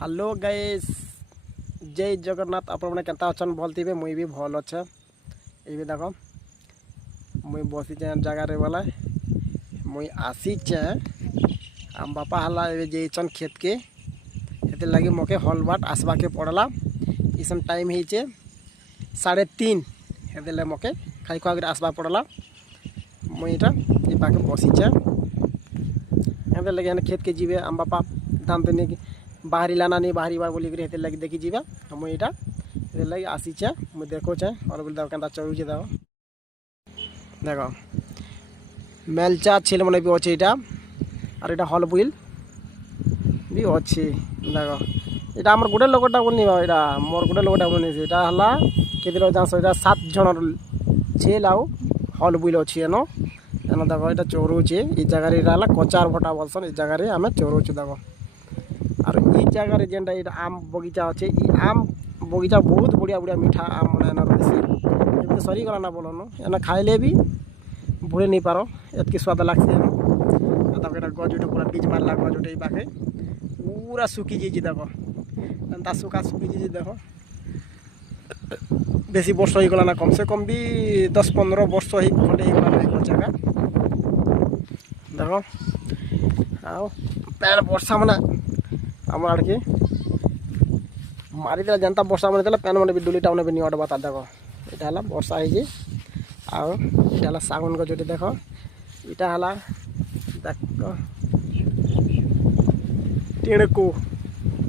Hello guys, जय जगन्नाथ। आपने केता अच्छन भलती मुई भी भल अच्छे। ये देख मुई बसी जगार वाला मुई आसीचे आम बापा हला जेचन खेत के ये लगे मोके हल बाट आसवा के पड़ला। इसन टाइम हो 3:30 ये मोके खाई खुआ आसवा पड़ला। मुई ये पाके बसीचे ये लगे खेत के जीवे आम बापा धान तो नहीं बाहरी लाना नहीं बाहरी बार बोलिक लगे देखी जीवा मुई ये लगे आसीचे मुई देखोचे और बोल देख चलुचे देख मेलचा छेल मन भी अच्छे यहाँ और ये हल बुल भी अच्छे देख यहाँ आम गोटे लोकटा बोलनी यहाँ मोर गोटे लोकटा बोलनी यहाँ के 7 जन छेल आउ हल बुल अच्छी एन एन देख यहाँ चौरुचे ये जगह कचार भटा बोलसन ये जगह आम चौरुचे देख और ये जगह जेनटा ये आम बगीचा अच्छे ये आम बगीचा बहुत बढ़िया बढ़िया मीठा आम मन रही सरी गला ना बोलो एना खाइले भी भूले नहीं पारो एतकी स्वाद लगसे गज उठे पूरा बीज मारला गज उठे पाखे पूरा सुखी जाइए देख एंता सुखा सुखी जाइए देख बेसी वर्ष हो गला ना कम से कम भी 10-15 वर्ष खंडे हो जगह देख आओ पैर वर्षा मैंने आम आड़के मारी जनता वर्षा मन पेन मैंने भी डुली टाउन भी नहीं बता देख यहाँ वर्षा है आउ सागुन गज देख यहाँ देख टेणको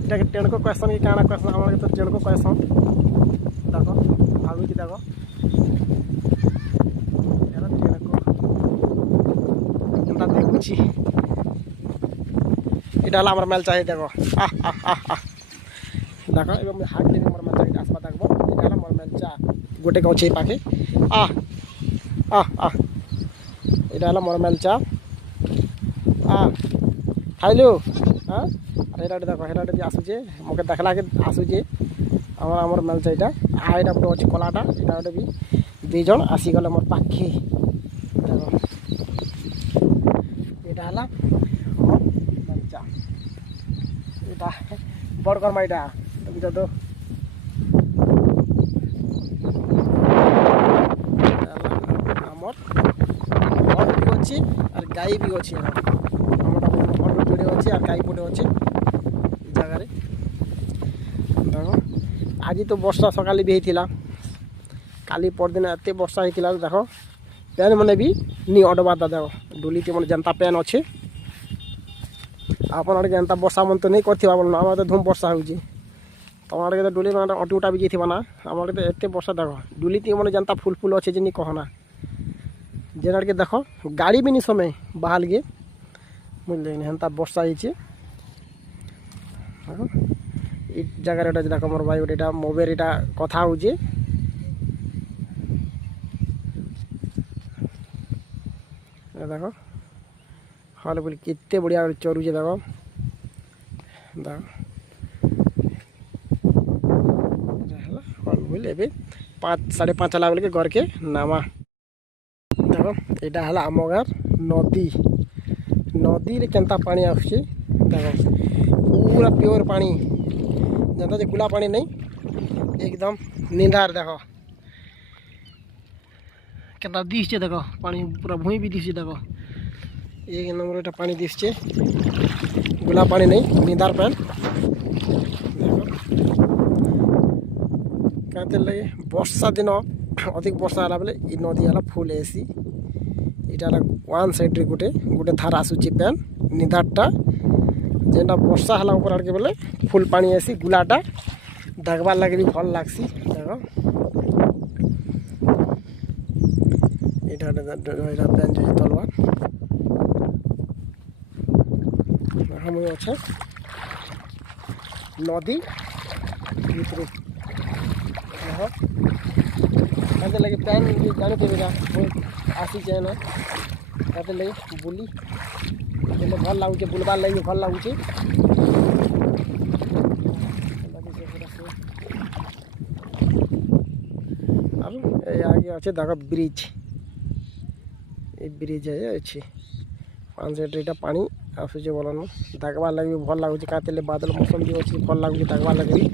टेणको कहसन कि काଣା कहसन हमारे तो टेणको कहसन देख आगे कि देख टेणको देखुची यहाँ हमारे मेल चाहिए देख देख एवं हाथ देवी मोर मेल चाहिए आसपा देखो यहाँ मोर मेल चा गोटे गचे पाखे यहाँ मोर मेल चा खाइलु हाँ यहाँ देख यहाँ भी आसुचे मोके देखला के आसुचे आमर मेल चाहिए यहाँ गोटे अच्छे कलाटा यहाँ गोटे भी 2 जन आसीगले मोर पाखे देख यहाँ बड़ कर्मा यहाँ बुझ तो आमर हल भी अच्छी और गाई भी अच्छी हल जोड़े अच्छी और गाई पटे अच्छी जगार देख आज तो वर्षा सकाले भी होता काली परदिन एत वर्षा होता देख पेन मैंने भी नहीं अडवा देख डुली मैंने जनता पेन अच्छे आपन आड़े एंता वर्षा मन तो नहीं करथिबा बोलना आम तो धूम वर्षा होउची तुम आड़े तो डुली मैंने अटी उटा भी जाइथिबा ना आम आड़े तो एत वर्षा देख डुली ती मैंने जनता फुल फुल अच्छे जिनी कहना जेन आड़के देख गाड़ी भी नहीं समय बाहर गे बुझे हेन्ता वर्षा होइछे ई जगह देख मोर भाई गोटे मोबाइल यहाँ कथा होचे देख हल बोली केते बढ़िया चरुचे देख देख हल बोल ए 5-5:30 हला बोल के घर के नामा देख यहाँ है आम गार नदी नदी रे केंता पानी आसुचे देख पूरा प्योर पानी जनता जे गुला पानी नहीं एकदम निंदार देख केंता दिसचे देख पानी पूरा भूई भी दिसचे देख एक नंबर एटा पानी दिसचे गुला पानी नहीं निदार पैन कहते लगे वर्षा दिन अधिक वर्षा है बोले ये नदी है फुल एसी यहाँ वन साइड रे गोटे गोटे धार आसूची पैन निदारटा जेनटा वर्षा है ऊपर आड़के बोले फुल पानी एसी गुलाटा देखबार लगे भी भल लगसी देख यहाँ पैन जो तलवार हम अच्छे नदी भितर लगे पैन जाने के आसी ना कहते लगे बुली भल लगुचे बुलबार लगे भल लगुचे आगे अच्छे देख ब्रिज ये ब्रिज है अच्छे 5 साइड पानी ଆସୁଛି ଭଲ ନୁ। ଦେଖିବାର୍ ଲାଗି ବି ଭଲ ଲାଗୁଛି କାଁ ଥିଲେ ବାଦଲ ମୌସମ ବି ଅଛି ଭଲ ଲାଗୁଛି ଦେଖିବାର୍ ଲାଗି ବି।